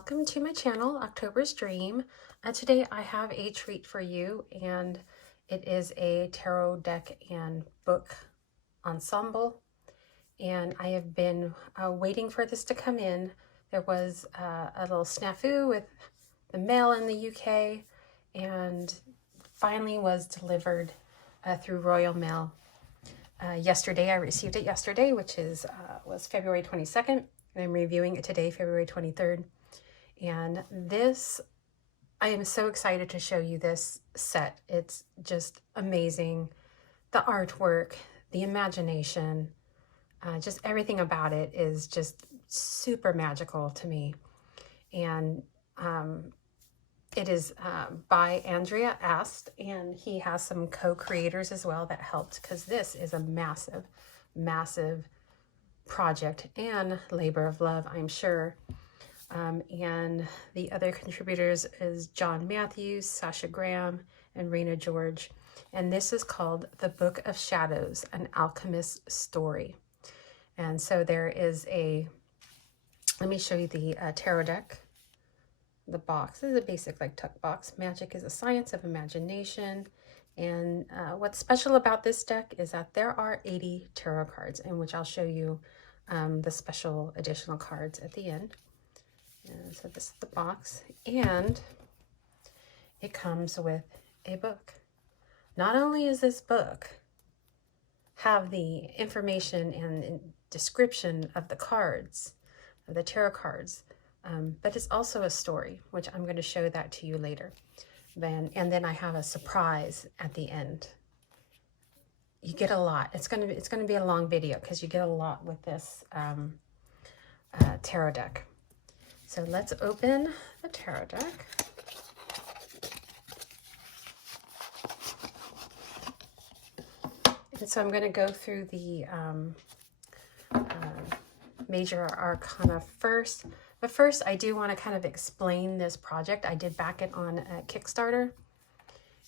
welcome to my channel, October's Dream. Today I have a treat for you, and it is a tarot deck and book ensemble. And I have been waiting for this to come in. There was a little snafu with the mail in the UK, and finally was delivered through Royal Mail. Yesterday, I received it yesterday, which was February 22nd. And I'm reviewing it today, February 23rd. And this, I am so excited to show you this set. It's just amazing. The artwork, the imagination, just everything about it is just super magical to me. And it is by Andrea Ast, and he has some co-creators as well that helped, because this is a massive, massive project and labor of love, I'm sure. And the other contributors is John Matthews, Sasha Graham, and Raina George. And this is called The Book of Shadows, an Alchemist story. And so there is let me show you the tarot deck. The box this is a basic tuck box. Magic is a science of imagination. And what's special about this deck is that there are 80 tarot cards, in which I'll show you the special additional cards at the end. And so this is the box, and it comes with a book. Not only is this book have the information and description of the cards, of the tarot cards, but it's also a story, which I'm going to show that to you later. And then I have a surprise at the end. You get a lot. It's going to be a long video because you get a lot with this tarot deck. So let's open the tarot deck. And so I'm going to go through the major arcana first. But first, I do want to kind of explain this project. I did back it on Kickstarter.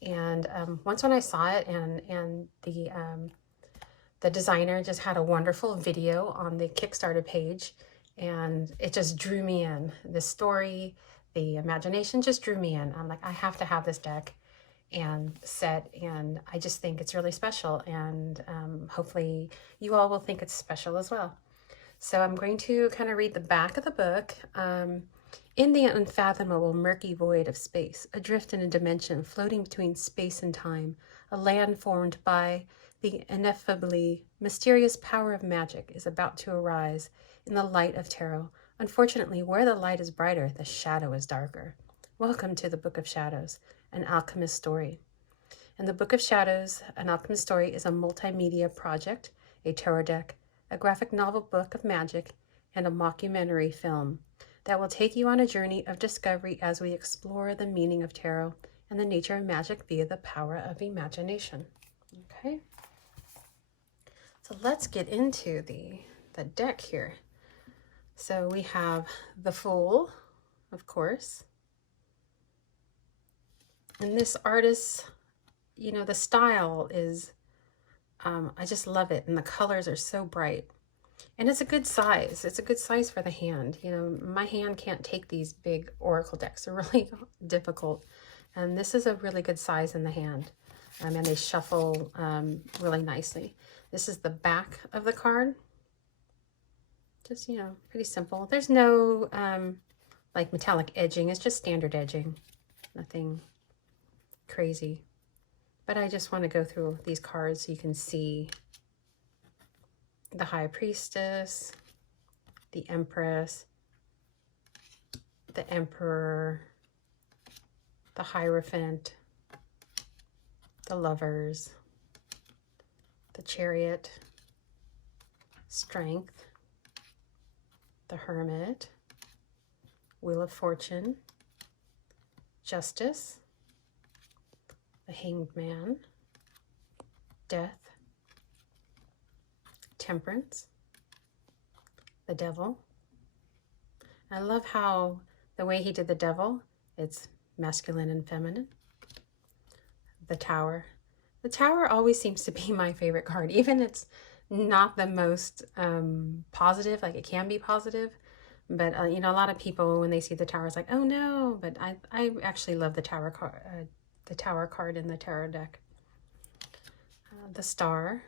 And once when I saw it, and the designer just had a wonderful video on the Kickstarter page, and it just drew me in. The story, the imagination just drew me in. I'm like, I have to have this deck and set, and I just think it's really special, and hopefully you all will think it's special as well. So I'm going to kind of read the back of the book. In the unfathomable murky void of space, adrift in a dimension floating between space and time, a land formed by the ineffably mysterious power of magic is about to arise in the light of tarot. Unfortunately, where the light is brighter, the shadow is darker. Welcome to the Book of Shadows, an alchemist story. And the Book of Shadows, an alchemist story, is a multimedia project, a tarot deck, a graphic novel book of magic, and a mockumentary film that will take you on a journey of discovery as we explore the meaning of tarot and the nature of magic via the power of imagination. Okay, so let's get into the deck here. So we have the Fool, of course. And this artist, the style is, I just love it. And the colors are so bright. And it's a good size. It's a good size for the hand. My hand can't take these big oracle decks. They're really difficult. And this is a really good size in the hand. And they shuffle really nicely. This is the back of the card. Just, pretty simple. There's no metallic edging. It's just standard edging. Nothing crazy. But I just want to go through these cards so you can see the High Priestess, the Empress, the Emperor, the Hierophant, the Lovers, the Chariot, Strength, the Hermit, Wheel of Fortune, Justice, the Hanged Man, Death, Temperance, the Devil. I love how the way he did the Devil, it's masculine and feminine. The Tower. The Tower always seems to be my favorite card. Even it's not the most positive, it can be positive, But you know, a lot of people when they see the tower is like, oh no. But I actually love the tower card in the tarot deck. The star,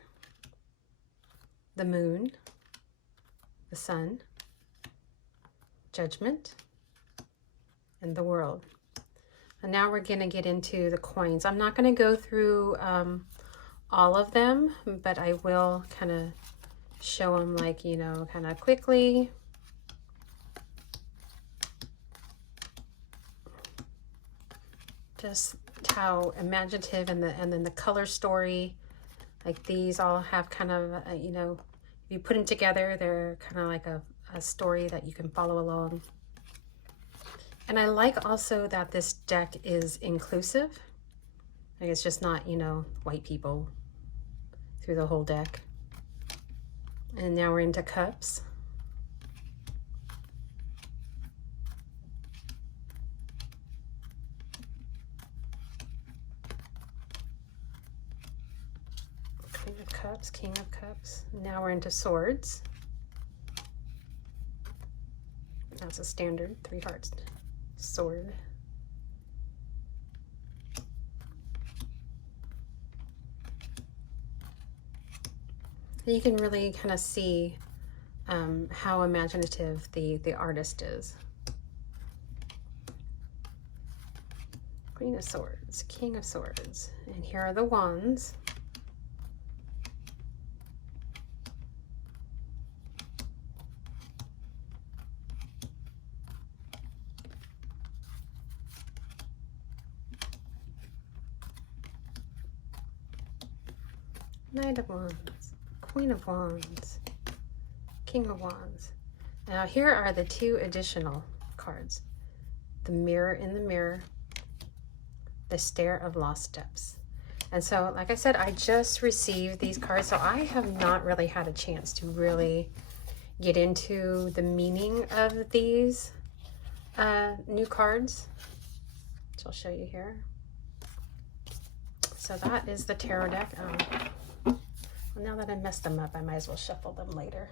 the moon, the sun, judgment, and the world. And now we're going to get into the coins. I'm not going to go through all of them, but I will kind of show them, like, you know, kind of quickly. Just how imaginative, and then the color story. Like, these all have kind of, you know, if you put them together, they're kind of like a story that you can follow along. And I like also that this deck is inclusive. Like, it's just not, you know, white people through the whole deck. And now we're into cups. Queen of Cups, King of Cups. Now we're into swords. That's a standard 3 hearts sword. And you can really kind of see how imaginative the artist is. Queen of Swords, King of Swords, and here are the wands. Knight of Wands, Queen of Wands, King of Wands. Now here are the 2 additional cards. The Mirror in the Mirror, the Stair of Lost Steps. And so, like I said, I just received these cards, so I have not really had a chance to really get into the meaning of these new cards, which I'll show you here. So that is the tarot deck. Well, now that I messed them up, I might as well shuffle them later.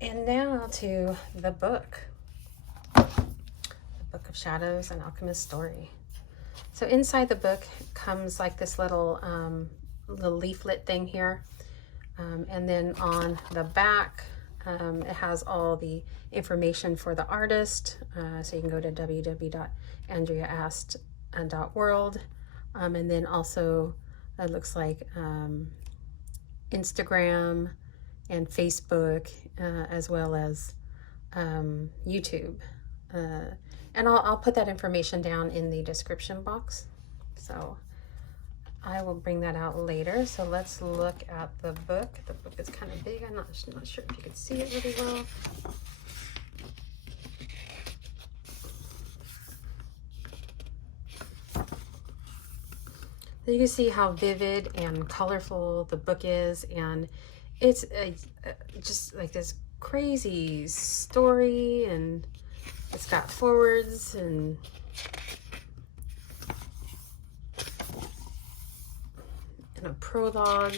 And now to the book. The Book of Shadows, an Alchemist story. So inside the book comes like this little leaflet thing here. And then on the back, it has all the information for the artist. So you can go to www.andreaast.world. And then also it looks like Instagram and Facebook, as well as YouTube. And I'll put that information down in the description box. So I will bring that out later. So let's look at the book. The book is kind of big. I'm not sure if you can see it really well. You can see how vivid and colorful the book is, and it's just like this crazy story, and it's got forwards and a prologue.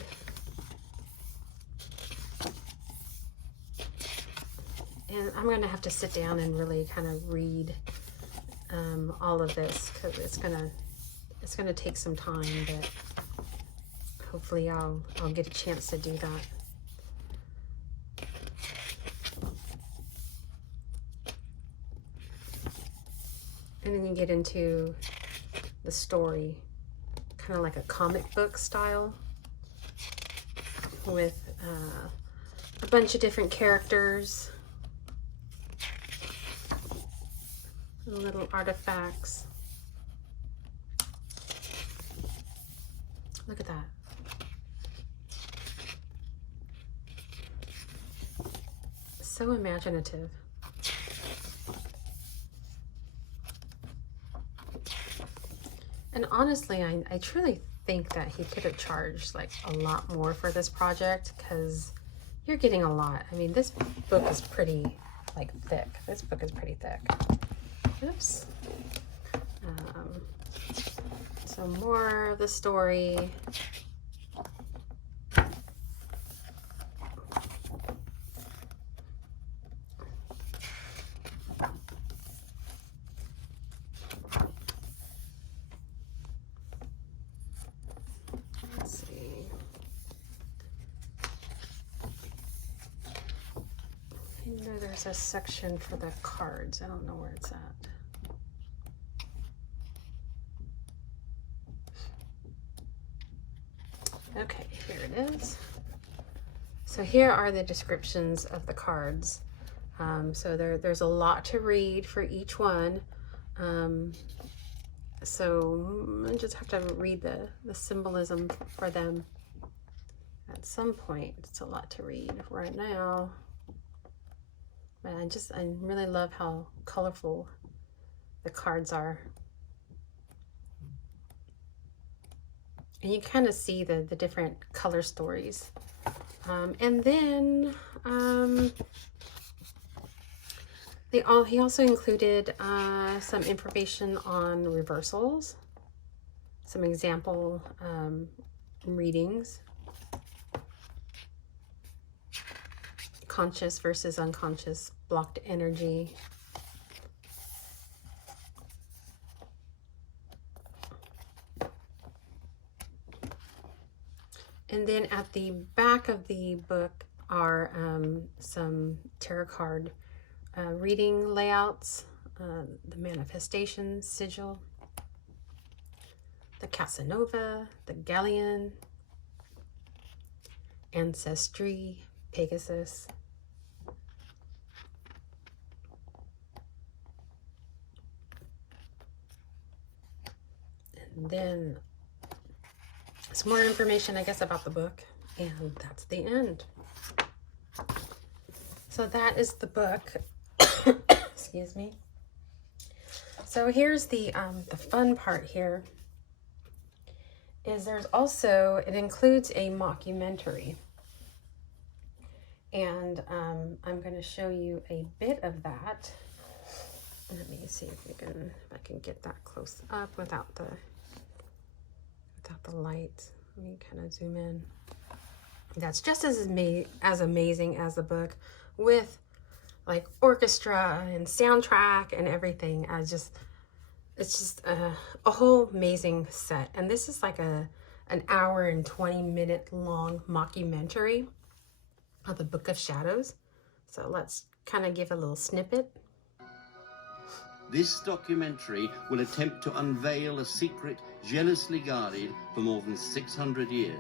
And I'm going to have to sit down and really kind of read all of this, because it's gonna take some time, but hopefully I'll get a chance to do that. And then you get into the story, kind of like a comic book style, with a bunch of different characters, little artifacts. Look at that. So imaginative. And honestly, I truly think that he could have charged like a lot more for this project, because you're getting a lot. I mean, this book is pretty like thick. This book is pretty thick. Oops. So more of the story. there's a section for the cards. I don't know where it's at. Okay, here it is. So here are the descriptions of the cards. So there's a lot to read for each one. So I just have to read the symbolism for them at some point. It's a lot to read right now. But I really love how colorful the cards are. And you kind of see the different color stories. And then he also included some information on reversals, some example readings, conscious versus unconscious, blocked energy. And then at the back of the book are some tarot card reading layouts, the manifestation sigil, the Casanova, the Galleon, Ancestry, Pegasus, and then some more information, I guess, about the book, and that's the end. So that is the book. Excuse me. So here's the fun part here. Is there's also, it includes a mockumentary, and I'm going to show you a bit of that. Let me see if I can get that close up without the light. Let me kind of zoom in. That's just as amazing as the book, with like orchestra and soundtrack and everything. It's just a whole amazing set. And this is like an hour and 20-minute long mockumentary of the Book of Shadows. So let's kind of give a little snippet. This documentary will attempt to unveil a secret jealously guarded for more than 600 years.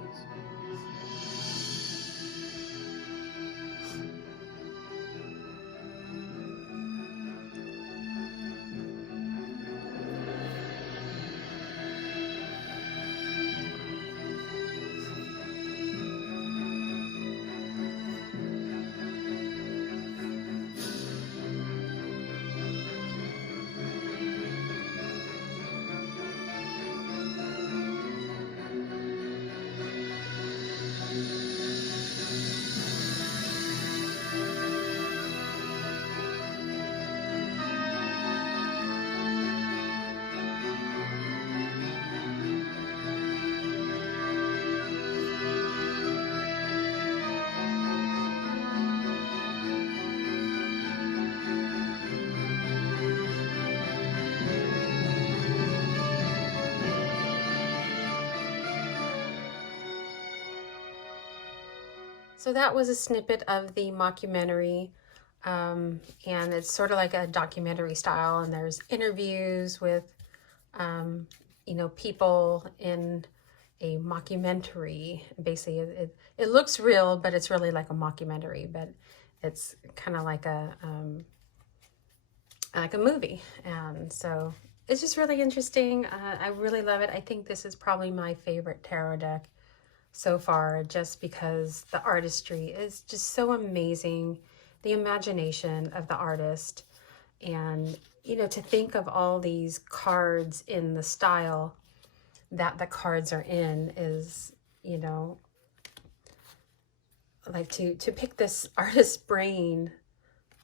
So that was a snippet of the mockumentary, and it's sort of like a documentary style, and there's interviews with, you know, people in a mockumentary. Basically, it looks real, but it's really like a mockumentary, but it's kind of like a movie. And so it's just really interesting. I really love it. I think this is probably my favorite tarot deck so far, just because the artistry is just so amazing, the imagination of the artist, and you know, to think of all these cards in the style that the cards are in is, you know, like to pick this artist's brain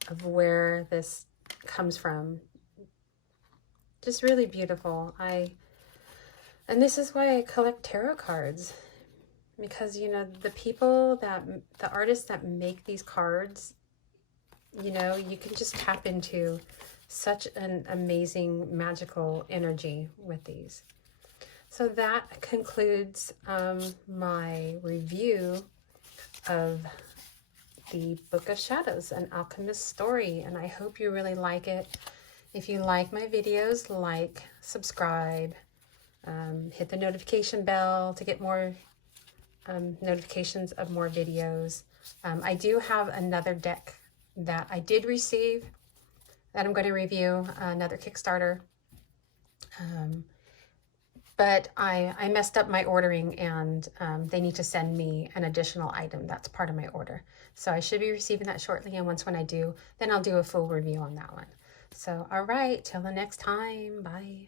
of where this comes from. Just really beautiful. And this is why I collect tarot cards. Because, you know, the artists that make these cards, you know, you can just tap into such an amazing magical energy with these. So that concludes my review of the Book of Shadows, an Alchemist story, and I hope you really like it. If you like my videos, like, subscribe, hit the notification bell to get more notifications of more videos. I do have another deck that I did receive that I'm going to review, another Kickstarter. But I messed up my ordering, and they need to send me an additional item that's part of my order. So I should be receiving that shortly, and when I do, then I'll do a full review on that one. So, all right, till the next time, bye.